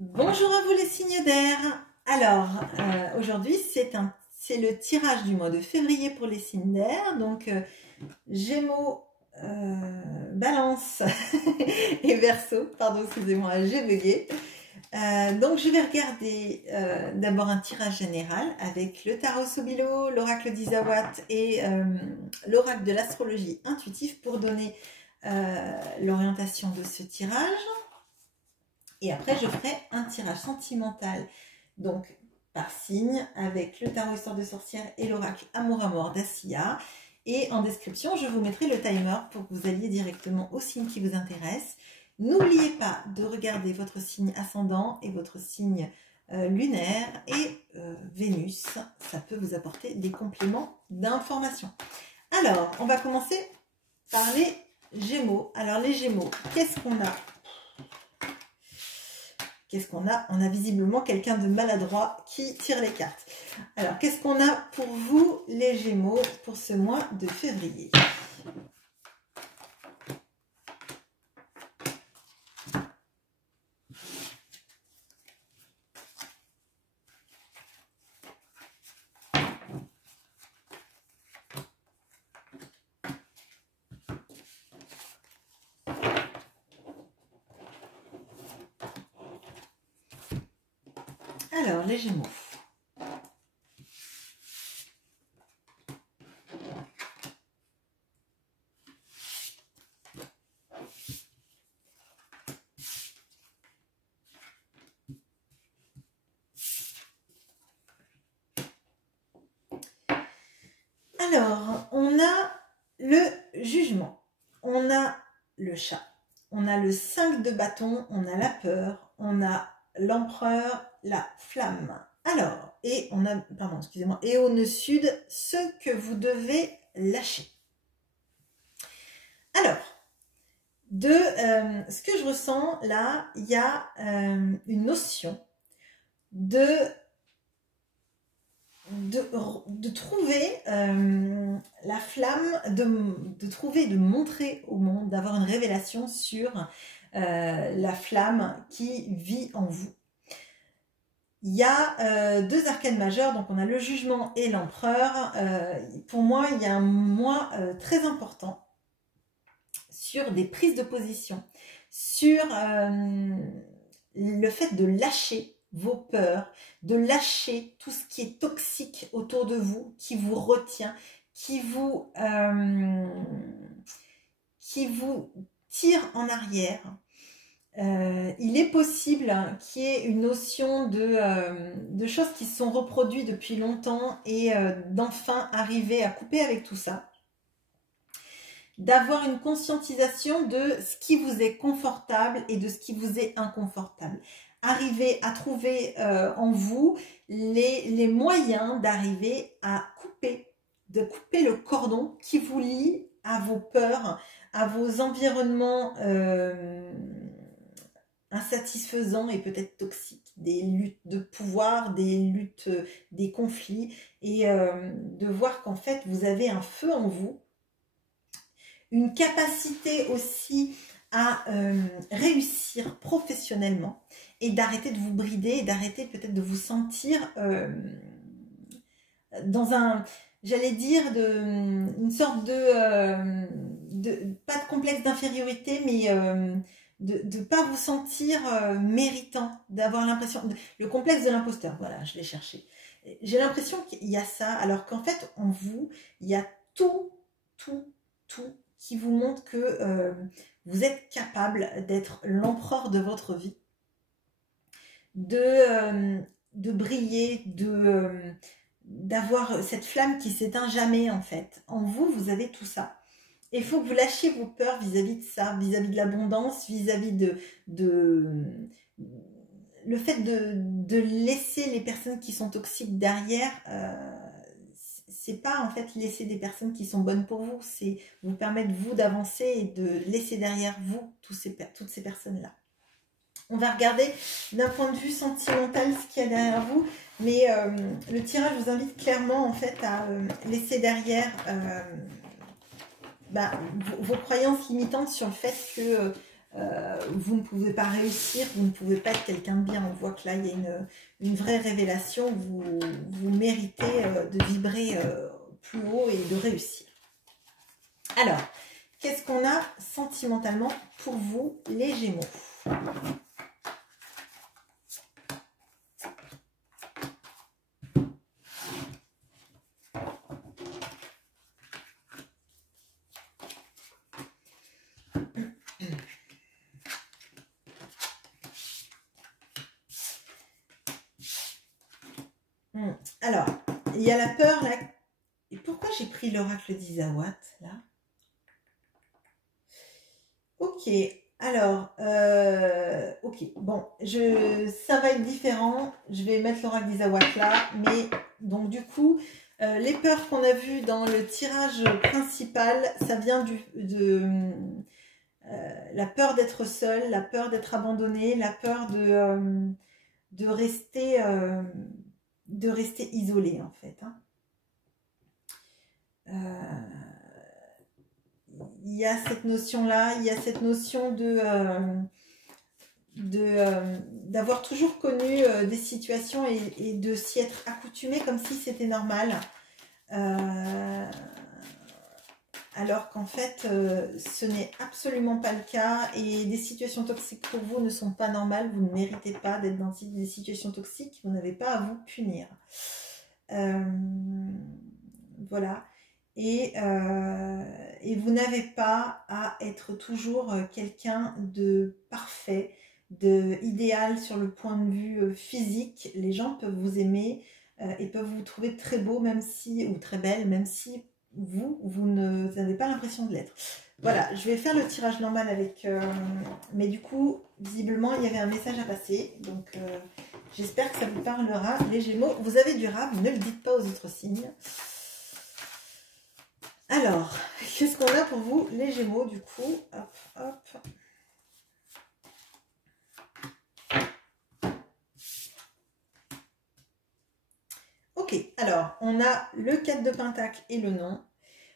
Bonjour à vous les signes d'air. Alors, aujourd'hui, c'est le tirage du mois de février pour les signes d'air. Donc, Gémeaux, Balance et Verseau. Pardon, excusez-moi, j'ai bugué. Donc, je vais regarder d'abord un tirage général avec le tarot Sobilo, l'oracle d'Isawat et l'oracle de l'astrologie intuitive pour donner l'orientation de ce tirage. Et après, je ferai un tirage sentimental, donc par signe, avec le tarot Histoire de sorcière et l'oracle Amour à mort d'Assia. Et en description, je vous mettrai le timer pour que vous alliez directement au signe qui vous intéresse. N'oubliez pas de regarder votre signe ascendant et votre signe lunaire et Vénus. Ça peut vous apporter des compléments d'information. Alors, on va commencer par les Gémeaux. Alors, les Gémeaux, qu'est-ce qu'on a ? Qu'est-ce qu'on a? On a visiblement quelqu'un de maladroit qui tire les cartes. Alors, qu'est-ce qu'on a pour vous, les Gémeaux, pour ce mois de février? Alors, les Gémeaux. Alors, on a le jugement, on a le chat, on a le 5 de bâton, on a la peur, on a l'empereur, la flamme. Alors, et on a, pardon, excusez-moi, et au nœud sud, ce que vous devez lâcher. Alors, ce que je ressens là, il y a une notion de trouver la flamme, de trouver, de montrer au monde, d'avoir une révélation sur la flamme qui vit en vous. Il y a deux arcanes majeures, donc on a le jugement et l'empereur. Pour moi, il y a un mois très important sur des prises de position, sur le fait de lâcher vos peurs, de lâcher tout ce qui est toxique autour de vous, qui vous retient, qui vous tire en arrière. Il est possible qu'il y ait une notion de choses qui se sont reproduites depuis longtemps et d'enfin arriver à couper avec tout ça. D'avoir une conscientisation de ce qui vous est confortable et de ce qui vous est inconfortable. Arriver à trouver en vous les moyens d'arriver à couper le cordon qui vous lie à vos peurs, à vos environnements insatisfaisants et peut-être toxiques, des luttes de pouvoir, des luttes, des conflits, et de voir qu'en fait vous avez un feu en vous, une capacité aussi à réussir professionnellement et d'arrêter de vous brider et d'arrêter peut-être de vous sentir dans un, j'allais dire, une sorte pas de complexe d'infériorité, mais de pas vous sentir méritant, d'avoir l'impression, le complexe de l'imposteur, voilà, je l'ai cherché. J'ai l'impression qu'il y a ça, alors qu'en fait, en vous, il y a tout qui vous montre que vous êtes capable d'être l'empereur de votre vie, de briller, d'avoir cette flamme qui s'éteint jamais en fait. En vous, vous avez tout ça. Et il faut que vous lâchiez vos peurs vis-à-vis de ça, vis-à-vis de l'abondance, vis-à-vis le fait de laisser les personnes qui sont toxiques derrière. C'est pas en fait laisser des personnes qui sont bonnes pour vous, c'est vous permettre vous d'avancer et de laisser derrière vous toutes ces personnes-là. On va regarder d'un point de vue sentimental ce qu'il y a derrière vous, mais le tirage vous invite clairement en fait à laisser derrière vos croyances limitantes sur le fait que vous ne pouvez pas réussir, vous ne pouvez pas être quelqu'un de bien. On voit que là, il y a une vraie révélation. Vous méritez de vibrer plus haut et de réussir. Alors, qu'est-ce qu'on a sentimentalement pour vous, les Gémeaux? Alors, il y a la peur là. Et pourquoi j'ai pris l'oracle d'Isawat là? Ok, alors, ok, bon, ça va être différent. Je vais mettre l'oracle d'Isawat là, mais donc du coup, les peurs qu'on a vues dans le tirage principal, ça vient de la peur d'être seul, la peur d'être abandonné, la peur de rester isolé en fait. Hein. Il y a cette notion-là, il y a cette notion d'avoir toujours connu des situations et de s'y être accoutumé comme si c'était normal. Alors qu'en fait, ce n'est absolument pas le cas et des situations toxiques pour vous ne sont pas normales. Vous ne méritez pas d'être dans des situations toxiques. Vous n'avez pas à vous punir. Voilà. Et vous n'avez pas à être toujours quelqu'un de parfait, idéal sur le point de vue physique. Les gens peuvent vous aimer et peuvent vous trouver très beau, même si, ou très belle, même si vous n'avez pas l'impression de l'être. Voilà, je vais faire le tirage normal avec... mais du coup, visiblement, il y avait un message à passer. Donc, j'espère que ça vous parlera. Les Gémeaux, vous avez du rab, ne le dites pas aux autres signes. Alors, qu'est-ce qu'on a pour vous, les Gémeaux, du coup? Hop, hop. Ok, alors, on a le 4 de Pentacle et le non,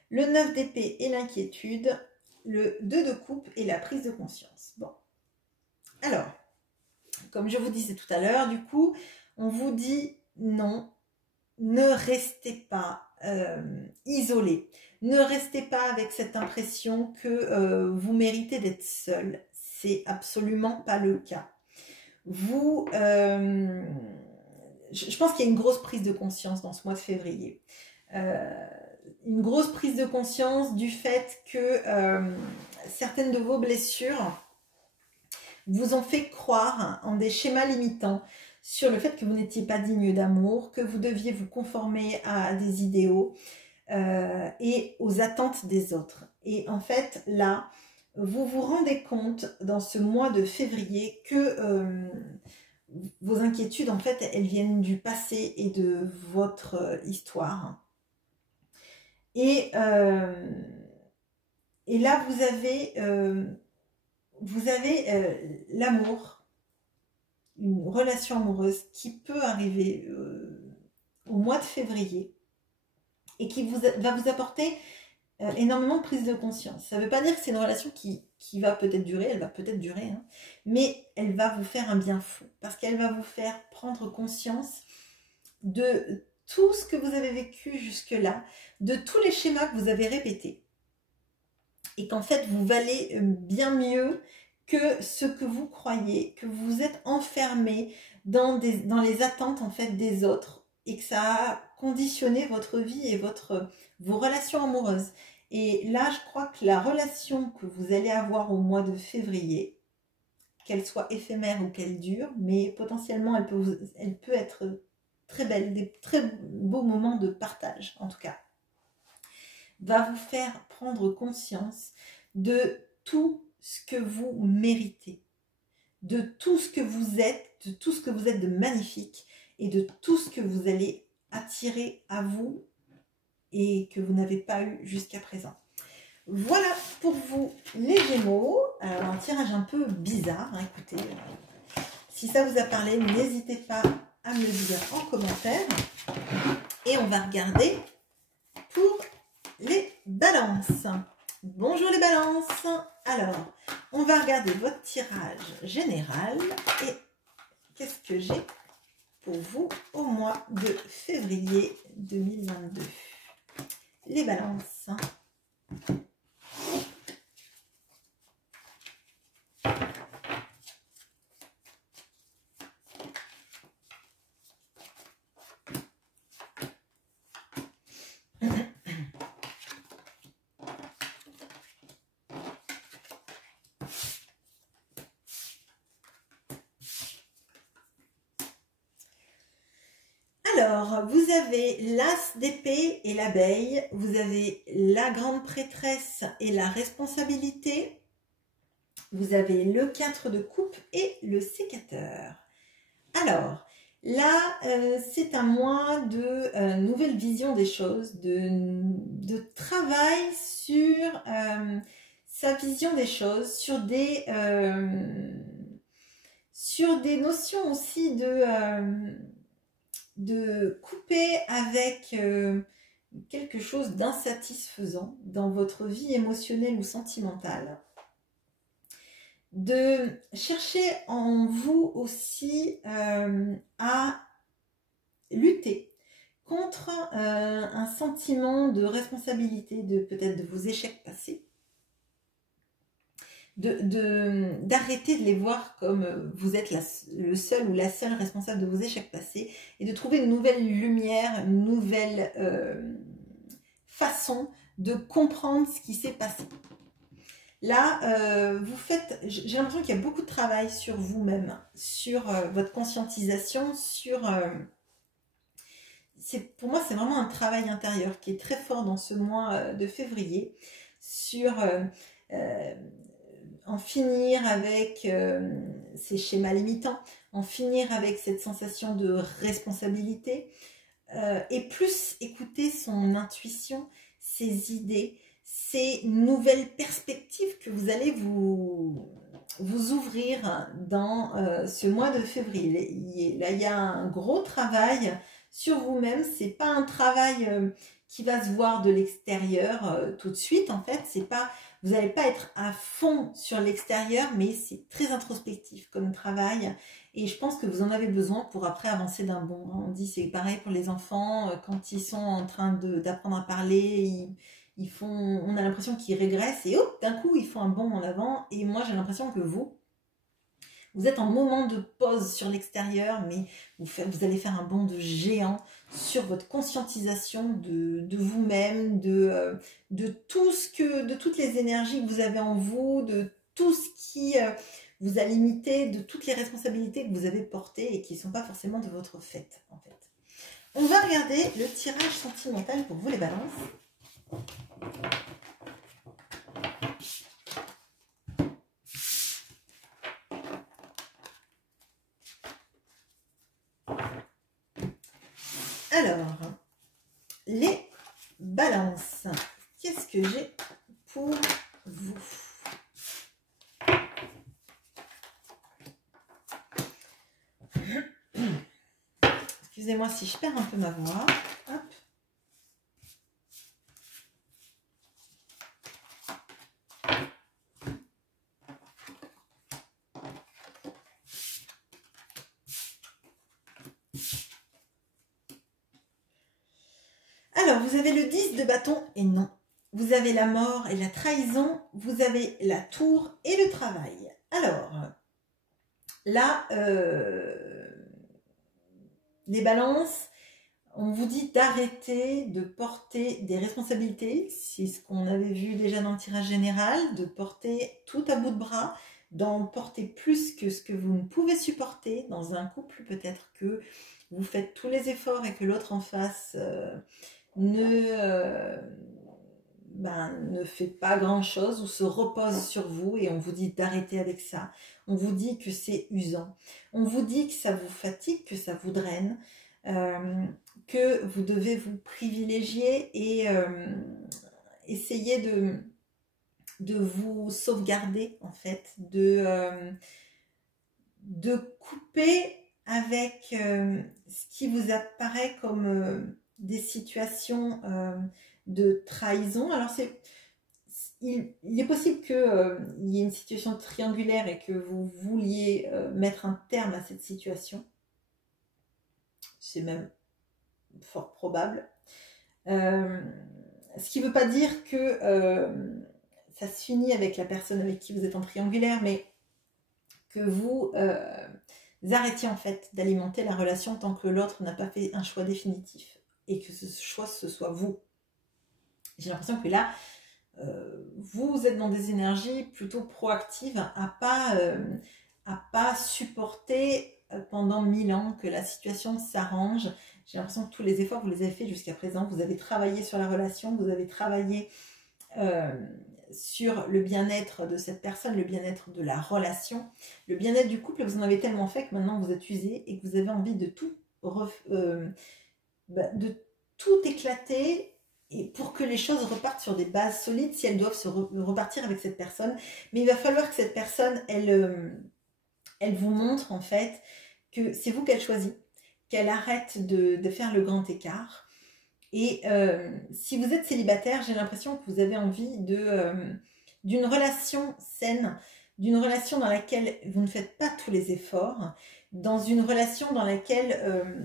le 9 d'épée et l'inquiétude, le 2 de coupe et la prise de conscience. Bon, alors, comme je vous disais tout à l'heure, du coup, on vous dit non, ne restez pas isolé. Ne restez pas avec cette impression que vous méritez d'être seul. C'est absolument pas le cas. Vous, je pense qu'il y a une grosse prise de conscience dans ce mois de février. Une grosse prise de conscience du fait que certaines de vos blessures vous ont fait croire en des schémas limitants sur le fait que vous n'étiez pas digne d'amour, que vous deviez vous conformer à des idéaux et aux attentes des autres. Et en fait, là, vous vous rendez compte dans ce mois de février que vos inquiétudes, en fait, elles viennent du passé et de votre histoire. Et là, vous avez l'amour, une relation amoureuse qui peut arriver au mois de février et qui va vous apporter énormément de prise de conscience. Ça ne veut pas dire que c'est une relation qui va peut-être durer, elle va peut-être durer, hein, mais elle va vous faire un bien fou parce qu'elle va vous faire prendre conscience de tout ce que vous avez vécu jusque-là, de tous les schémas que vous avez répétés et qu'en fait vous valez bien mieux que ce que vous croyez, que vous êtes enfermé dans les attentes en fait des autres et que ça a conditionné votre vie et vos relations amoureuses. Et là, je crois que la relation que vous allez avoir au mois de février, qu'elle soit éphémère ou qu'elle dure, mais potentiellement elle peut être très belle, des très beaux moments de partage en tout cas, va vous faire prendre conscience de tout ce que vous méritez, de tout ce que vous êtes, de tout ce que vous êtes de magnifique et de tout ce que vous allez attirer à vous et que vous n'avez pas eu jusqu'à présent. Voilà pour vous les Gémeaux. Alors un tirage un peu bizarre, hein, écoutez. Si ça vous a parlé, n'hésitez pas à me le dire en commentaire. Et on va regarder pour les balances. Bonjour les balances. Alors, on va regarder votre tirage général et qu'est-ce que j'ai pour vous au mois de février 2022. Les balances. Alors, vous avez l'as d'épée et l'abeille, vous avez la grande prêtresse et la responsabilité, vous avez le 4 de coupe et le sécateur. Alors, là, c'est un mois de nouvelle vision des choses, de travail sur sa vision des choses, sur des notions aussi de couper avec quelque chose d'insatisfaisant dans votre vie émotionnelle ou sentimentale. De chercher en vous aussi à lutter contre un sentiment de responsabilité, de peut-être de vos échecs passés, d'arrêter de les voir comme vous êtes le seul ou la seule responsable de vos échecs passés et de trouver une nouvelle lumière, une nouvelle façon de comprendre ce qui s'est passé. Là, j'ai l'impression qu'il y a beaucoup de travail sur vous-même, sur votre conscientisation, pour moi, c'est vraiment un travail intérieur qui est très fort dans ce mois de février, sur en finir avec ces schémas limitants, en finir avec cette sensation de responsabilité, et plus écouter son intuition, ses idées, ces nouvelles perspectives que vous allez vous ouvrir dans ce mois de février. Là, il y a un gros travail sur vous-même. C'est pas un travail qui va se voir de l'extérieur tout de suite. En fait, c'est pas, vous n'allez pas être à fond sur l'extérieur, mais c'est très introspectif comme travail. Et je pense que vous en avez besoin pour après avancer d'un bond. On dit c'est pareil pour les enfants, quand ils sont en train d'apprendre à parler, on a l'impression qu'ils régressent et hop, d'un coup ils font un bond en avant. Et moi j'ai l'impression que vous êtes en moment de pause sur l'extérieur, mais vous allez faire un bond de géant sur votre conscientisation de vous-même, de toutes les énergies que vous avez en vous, de tout ce qui vous a limité, de toutes les responsabilités que vous avez portées et qui ne sont pas forcément de votre fait, en fait. On va regarder le tirage sentimental pour vous les balances. Alors, les balances, qu'est-ce que j'ai pour vous? Excusez-moi si je perds un peu ma voix. Hop. Alors, vous avez le 10 de bâton et non. Vous avez la mort et la trahison. Vous avez la tour et le travail. Alors, là, les balances, on vous dit d'arrêter de porter des responsabilités. C'est ce qu'on avait vu déjà dans le tirage général, de porter tout à bout de bras, d'en porter plus que ce que vous ne pouvez supporter. Dans un couple, peut-être que vous faites tous les efforts et que l'autre en face ne fait pas grand-chose ou se repose sur vous et on vous dit d'arrêter avec ça. On vous dit que c'est usant. On vous dit que ça vous fatigue, que ça vous draine, que vous devez vous privilégier et essayer de vous sauvegarder en fait, de couper avec ce qui vous apparaît comme des situations de trahison. Alors il est possible qu'il y ait une situation triangulaire et que vous vouliez mettre un terme à cette situation. C'est même fort probable. Ce qui ne veut pas dire que ça se finit avec la personne avec qui vous êtes en triangulaire, mais que vous arrêtiez en fait d'alimenter la relation tant que l'autre n'a pas fait un choix définitif et que ce choix ce soit vous. J'ai l'impression que là, vous êtes dans des énergies plutôt proactives à pas supporter pendant 1000 ans que la situation s'arrange. J'ai l'impression que tous les efforts, vous les avez faits jusqu'à présent. Vous avez travaillé sur la relation, vous avez travaillé sur le bien-être de cette personne, le bien-être de la relation, le bien-être du couple. Vous en avez tellement fait que maintenant vous êtes usé et que vous avez envie de tout éclater et pour que les choses repartent sur des bases solides, si elles doivent repartir avec cette personne. Mais il va falloir que cette personne, elle vous montre en fait que c'est vous qu'elle choisit, qu'elle arrête de faire le grand écart. Et si vous êtes célibataire, j'ai l'impression que vous avez envie d'une relation saine, d'une relation dans laquelle vous ne faites pas tous les efforts, dans une relation dans laquelle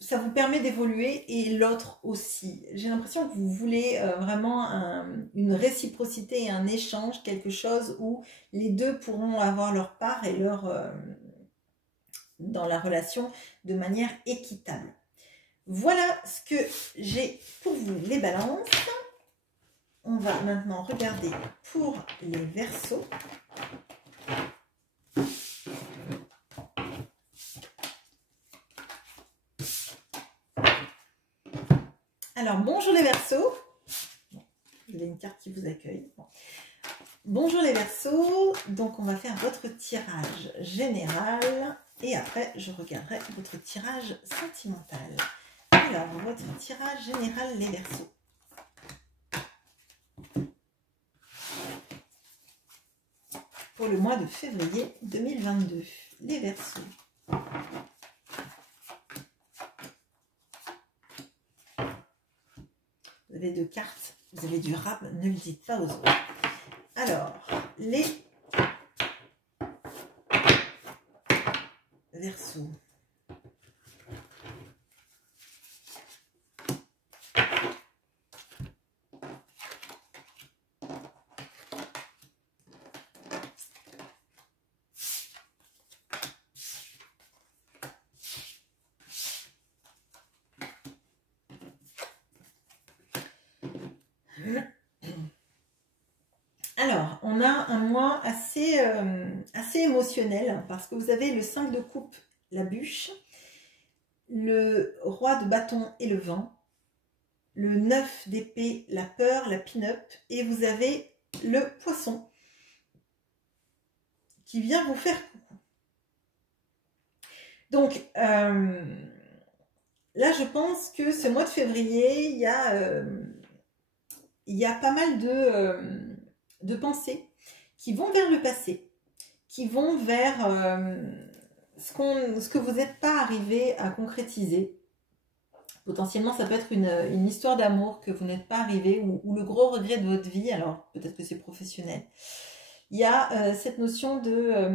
ça vous permet d'évoluer et l'autre aussi. J'ai l'impression que vous voulez vraiment une réciprocité et un échange, quelque chose où les deux pourront avoir leur part et dans la relation de manière équitable. Voilà ce que j'ai pour vous les balances. On va maintenant regarder pour les Verseaux. Alors, bonjour les Verseaux. Vous avez une carte qui vous accueille. Bon. Bonjour les Verseaux. Donc, on va faire votre tirage général. Et après, je regarderai votre tirage sentimental. Alors, votre tirage général, les Verseaux. Pour le mois de février 2022. Les Verseaux. Vous avez 2 cartes, vous avez du rap, ne le dites pas aux autres. Alors, les Verseaux. Alors, on a un mois assez émotionnel parce que vous avez le 5 de coupe, la bûche, le roi de bâton et le vent, le 9 d'épée, la peur, la pin-up, et vous avez le poisson qui vient vous faire coucou. Donc, là, je pense que ce mois de février, il y a pas mal de pensées qui vont vers le passé, qui vont vers ce que vous n'êtes pas arrivé à concrétiser. Potentiellement, ça peut être une histoire d'amour que vous n'êtes pas arrivé ou le gros regret de votre vie. Alors, peut-être que c'est professionnel. Il y a cette notion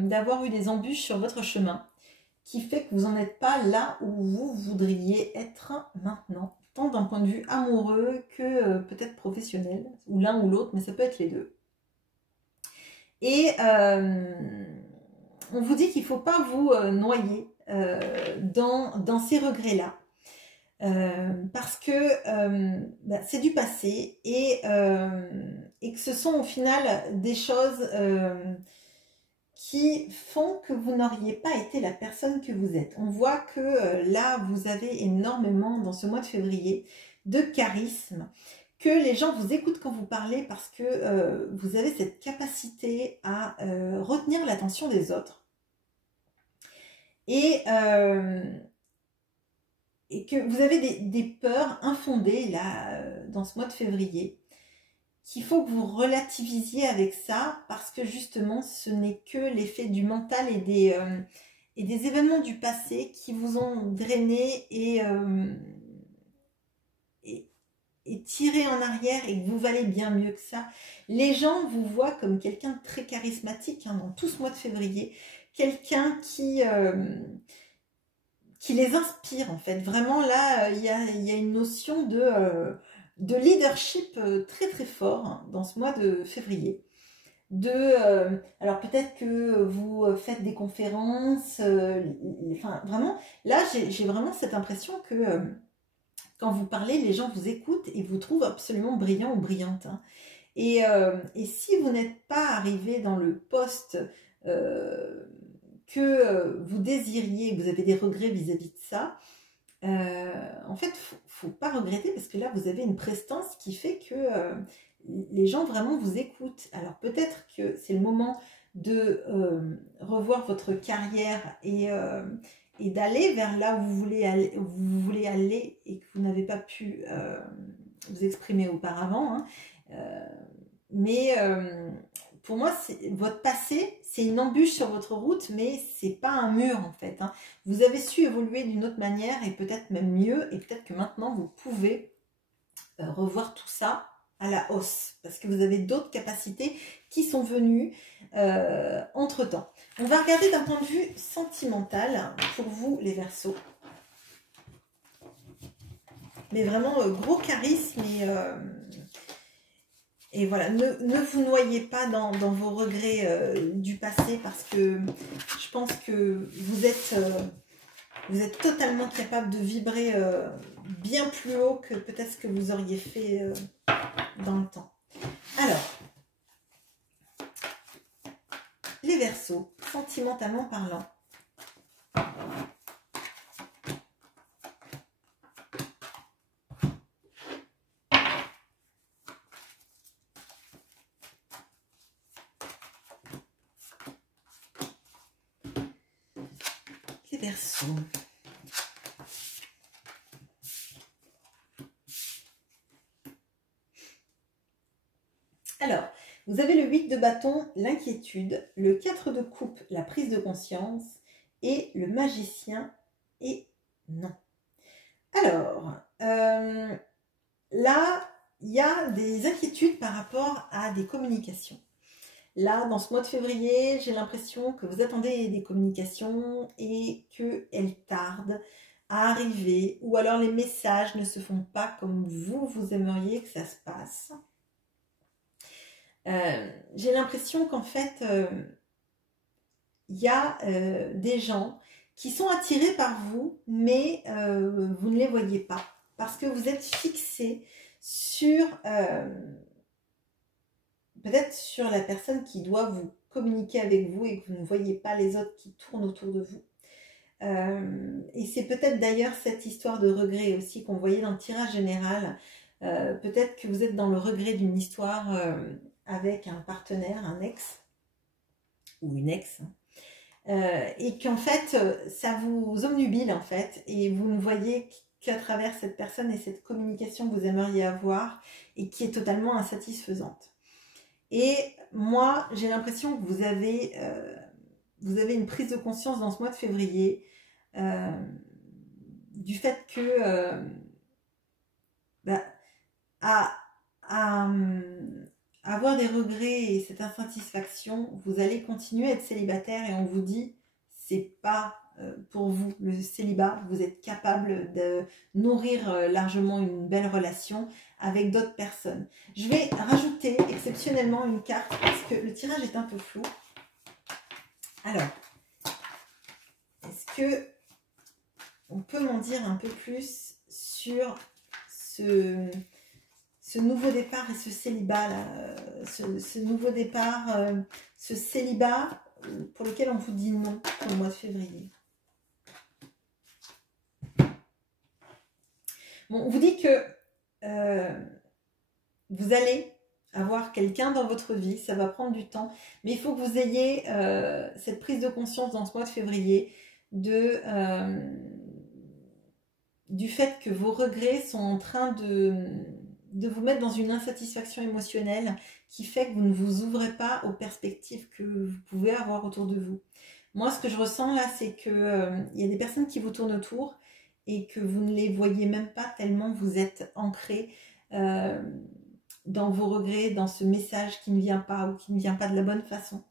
d'avoir eu des embûches sur votre chemin qui fait que vous n'en êtes pas là où vous voudriez être maintenant, tant d'un point de vue amoureux que peut-être professionnel, ou l'un ou l'autre, mais ça peut être les deux. Et on vous dit qu'il ne faut pas vous noyer dans ces regrets-là. Parce que c'est du passé et que ce sont au final des choses qui font que vous n'auriez pas été la personne que vous êtes. On voit que là, vous avez énormément, dans ce mois de février, de charisme, que les gens vous écoutent quand vous parlez parce que vous avez cette capacité à retenir l'attention des autres. Et que vous avez des peurs infondées là, dans ce mois de février, qu'il faut que vous relativisiez avec ça parce que justement ce n'est que l'effet du mental et des événements du passé qui vous ont drainé et est tiré en arrière et que vous valez bien mieux que ça. Les gens vous voient comme quelqu'un de très charismatique dans tout ce mois de février. Quelqu'un qui les inspire en fait. Vraiment là, il y a une notion de leadership très très fort dans ce mois de février. Alors peut-être que vous faites des conférences, enfin vraiment, là j'ai vraiment cette impression que quand vous parlez, les gens vous écoutent et vous trouvent absolument brillant ou brillante. Et si vous n'êtes pas arrivé dans le poste que vous désiriez, vous avez des regrets vis-à-vis de ça, en fait, faut pas regretter parce que là, vous avez une prestance qui fait que les gens vraiment vous écoutent. Alors peut-être que c'est le moment de revoir votre carrière et d'aller vers là où vous voulez aller et que vous n'avez pas pu vous exprimer auparavant. Mais pour moi, votre passé, c'est une embûche sur votre route, mais c'est pas un mur en fait. Vous avez su évoluer d'une autre manière et peut-être même mieux, et peut-être que maintenant vous pouvez revoir tout ça à la hausse, parce que vous avez d'autres capacités qui sont venues entre-temps. On va regarder d'un point de vue sentimental pour vous les Verseaux. Mais vraiment gros charisme et voilà, ne vous noyez pas dans vos regrets du passé parce que je pense que vous êtes totalement capable de vibrer bien plus haut que peut-être ce que vous auriez fait dans le temps. Alors, les Verseaux, sentimentalement parlant. Les Verseaux. Alors, vous avez le 8 de bâton, l'inquiétude, le 4 de coupe, la prise de conscience, et le magicien, et non. Alors, là, il y a des inquiétudes par rapport à des communications. Là, dans ce mois de février, j'ai l'impression que vous attendez des communications et qu'elles tardent à arriver, ou alors les messages ne se font pas comme vous aimeriez que ça se passe. J'ai l'impression qu'en fait, il y a des gens qui sont attirés par vous, mais vous ne les voyez pas, parce que vous êtes fixé sur peut-être sur la personne qui doit vous communiquer avec vous et que vous ne voyez pas les autres qui tournent autour de vous. Et c'est peut-être d'ailleurs cette histoire de regret aussi qu'on voyait dans le tirage général. Peut-être que vous êtes dans le regret d'une histoire avec un partenaire, un ex ou une ex, et qu'en fait ça vous obnubile en fait et vous ne voyez qu'à travers cette personne et cette communication que vous aimeriez avoir et qui est totalement insatisfaisante. Et moi j'ai l'impression que vous avez une prise de conscience dans ce mois de février du fait que avoir des regrets et cette insatisfaction, vous allez continuer à être célibataire et on vous dit c'est pas pour vous le célibat, vous êtes capable de nourrir largement une belle relation avec d'autres personnes. Je vais rajouter exceptionnellement une carte parce que le tirage est un peu flou. Alors, est-ce que on peut m'en dire un peu plus sur ce nouveau départ et ce célibat là, ce nouveau départ, ce célibat pour lequel on vous dit non pour le mois de février. Bon, on vous dit que vous allez avoir quelqu'un dans votre vie, ça va prendre du temps, mais il faut que vous ayez cette prise de conscience dans ce mois de février du fait que vos regrets sont en train de vous mettre dans une insatisfaction émotionnelle qui fait que vous ne vous ouvrez pas aux perspectives que vous pouvez avoir autour de vous. Moi, ce que je ressens là, c'est que y a des personnes qui vous tournent autour et que vous ne les voyez même pas tellement vous êtes ancré dans vos regrets, dans ce message qui ne vient pas ou qui ne vient pas de la bonne façon.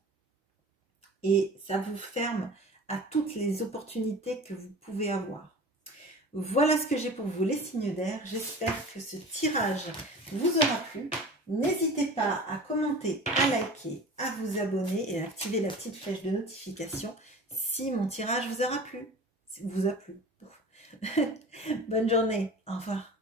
Et ça vous ferme à toutes les opportunités que vous pouvez avoir. Voilà ce que j'ai pour vous, les signes d'air. J'espère que ce tirage vous aura plu. N'hésitez pas à commenter, à liker, à vous abonner et à activer la petite flèche de notification si mon tirage vous aura plu. Bonne journée. Au revoir.